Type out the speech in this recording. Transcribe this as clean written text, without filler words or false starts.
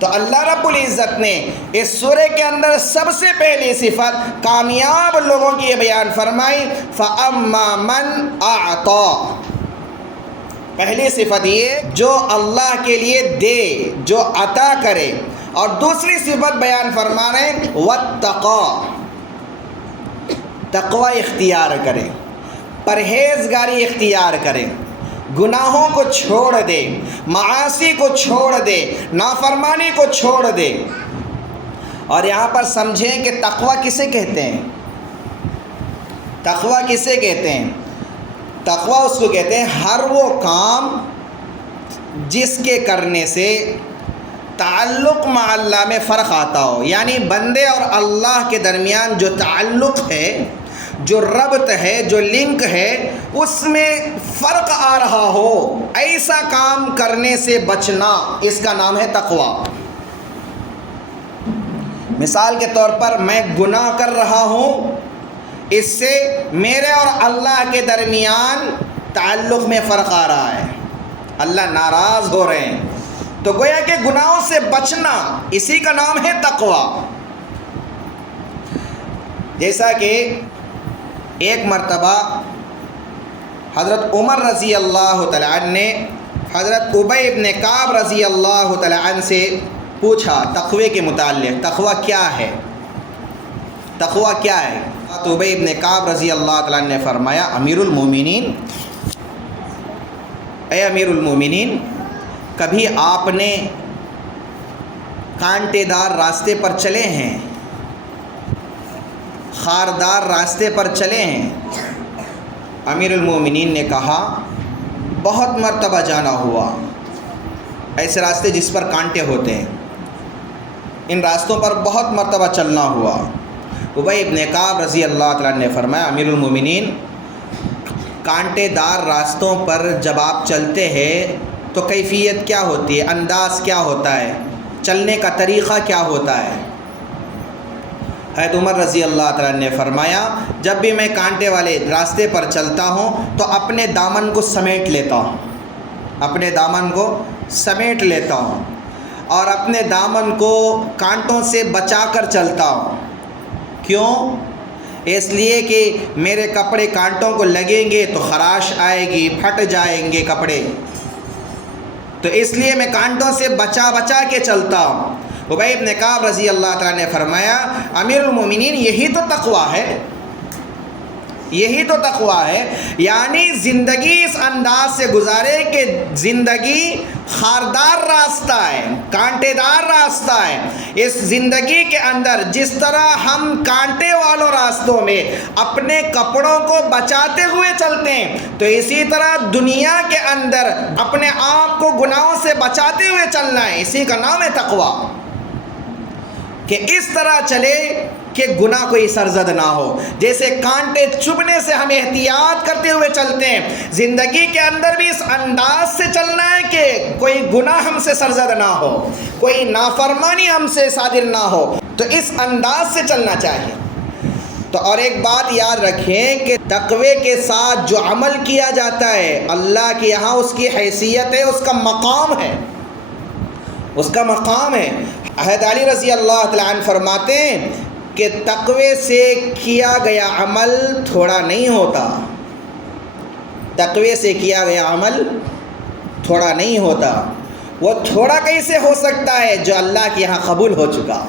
تو اللہ رب العزت نے اس سورہ کے اندر سب سے پہلی صفت کامیاب لوگوں کی یہ بیان فرمائی، فَأَمَّا مَنْ أَعْطَى۔ پہلی صفت یہ جو اللہ کے لیے دے، جو عطا کرے، اور دوسری صفت بیان فرما رہے ہیں وَاتَّقَى، تقوی اختیار کرے، پرہیزگاری اختیار کرے، گناہوں کو چھوڑ دے، معاصی کو چھوڑ دے، نافرمانی کو چھوڑ دے۔ اور یہاں پر سمجھیں کہ تقوی کسے کہتے ہیں؟ تقوی کسے کہتے ہیں؟ تقوی اس کو کہتے ہیں ہر وہ کام جس کے کرنے سے تعلق مع اللہ میں فرق آتا ہو، یعنی بندے اور اللہ کے درمیان جو تعلق ہے، جو ربط ہے، جو لنک ہے، اس میں فرق آ رہا ہو، ایسا کام کرنے سے بچنا، اس کا نام ہے تقوی۔ مثال کے طور پر میں گناہ کر رہا ہوں، اس سے میرے اور اللہ کے درمیان تعلق میں فرق آ رہا ہے، اللہ ناراض ہو رہے ہیں، تو گویا کہ گناہوں سے بچنا، اسی کا نام ہے تقوی۔ جیسا کہ ایک مرتبہ حضرت عمر رضی اللہ تعالیٰ عنہ نے حضرت ابی ابن کعب رضی اللہ تعالیٰ عنہ سے پوچھا تقوی کے متعلق، تقوی کیا ہے؟ تقوی کیا ہے؟ تو ابی ابن کعب رضی اللہ تعالیٰ عنہ نے فرمایا، امیر المومنین، اے امیر المومنین، کبھی آپ نے کانٹے دار راستے پر چلے ہیں، خاردار راستے پر چلے ہیں؟ امیر المومنین نے کہا بہت مرتبہ جانا ہوا، ایسے راستے جس پر کانٹے ہوتے ہیں، ان راستوں پر بہت مرتبہ چلنا ہوا۔ ابی ابن کعب رضی اللہ تعالیٰ نے فرمایا، امیر المومنین، کانٹے دار راستوں پر جب آپ چلتے ہیں تو کیفیت کیا ہوتی ہے، انداز کیا ہوتا ہے، چلنے کا طریقہ کیا ہوتا ہے؟ حضرت عمر رضی اللہ تعالیٰ نے فرمایا، جب بھی میں کانٹے والے راستے پر چلتا ہوں تو اپنے دامن کو سمیٹ لیتا ہوں، اپنے دامن کو سمیٹ لیتا ہوں، اور اپنے دامن کو کانٹوں سے بچا کر چلتا ہوں۔ کیوں؟ اس لیے کہ میرے کپڑے کانٹوں کو لگیں گے تو خراش آئے گی، پھٹ جائیں گے کپڑے، تو اس لیے میں کانٹوں سے بچا کے چلتا ہوں۔ ابی ابن کعب رضی اللہ تعالیٰ نے فرمایا، امیر المومنین، یہی تو تقوی ہے، یہی تو تقوی ہے، یعنی زندگی اس انداز سے گزارے کہ زندگی خاردار راستہ ہے، کانٹے دار راستہ ہے، اس زندگی کے اندر جس طرح ہم کانٹے والوں راستوں میں اپنے کپڑوں کو بچاتے ہوئے چلتے ہیں، تو اسی طرح دنیا کے اندر اپنے آپ کو گناہوں سے بچاتے ہوئے چلنا ہے، اسی کا نام ہے تقوی، کہ اس طرح چلے کہ گناہ کوئی سرزد نہ ہو۔ جیسے کانٹے چبھنے سے ہم احتیاط کرتے ہوئے چلتے ہیں، زندگی کے اندر بھی اس انداز سے چلنا ہے کہ کوئی گناہ ہم سے سرزد نہ ہو، کوئی نافرمانی ہم سے صادر نہ ہو، تو اس انداز سے چلنا چاہیے۔ تو اور ایک بات یاد رکھیں کہ تقوی کے ساتھ جو عمل کیا جاتا ہے، اللہ کے یہاں اس کی حیثیت ہے، اس کا مقام ہے، اس کا مقام ہے۔ حضرت علی رضی اللہ تعالیٰ عنہ فرماتے ہیں کہ تقوی سے کیا گیا عمل تھوڑا نہیں ہوتا، تقوی سے کیا گیا عمل تھوڑا نہیں ہوتا، وہ تھوڑا کیسے ہو سکتا ہے جو اللہ کے یہاں قبول ہو چکا۔